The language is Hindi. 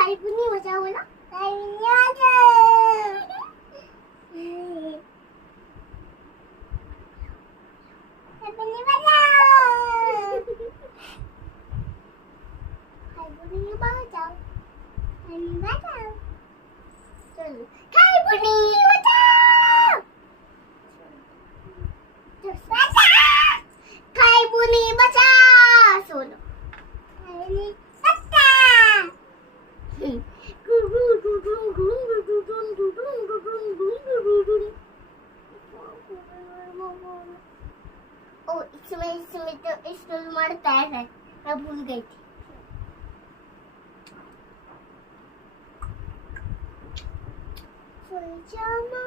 खाई पुनी बचाओ ना, खाई पुनी बचाओ, खाई पुनी बचाओ, खाई पुनी बचाओ, खाई बचाओ, चलो खाई पुनी बचाओ, खाई पुनी बचाओ, सोलो खाई ओ इसमें तो इसमें तुम्हारा पैर है, मैं भूल गई थी। सो जाना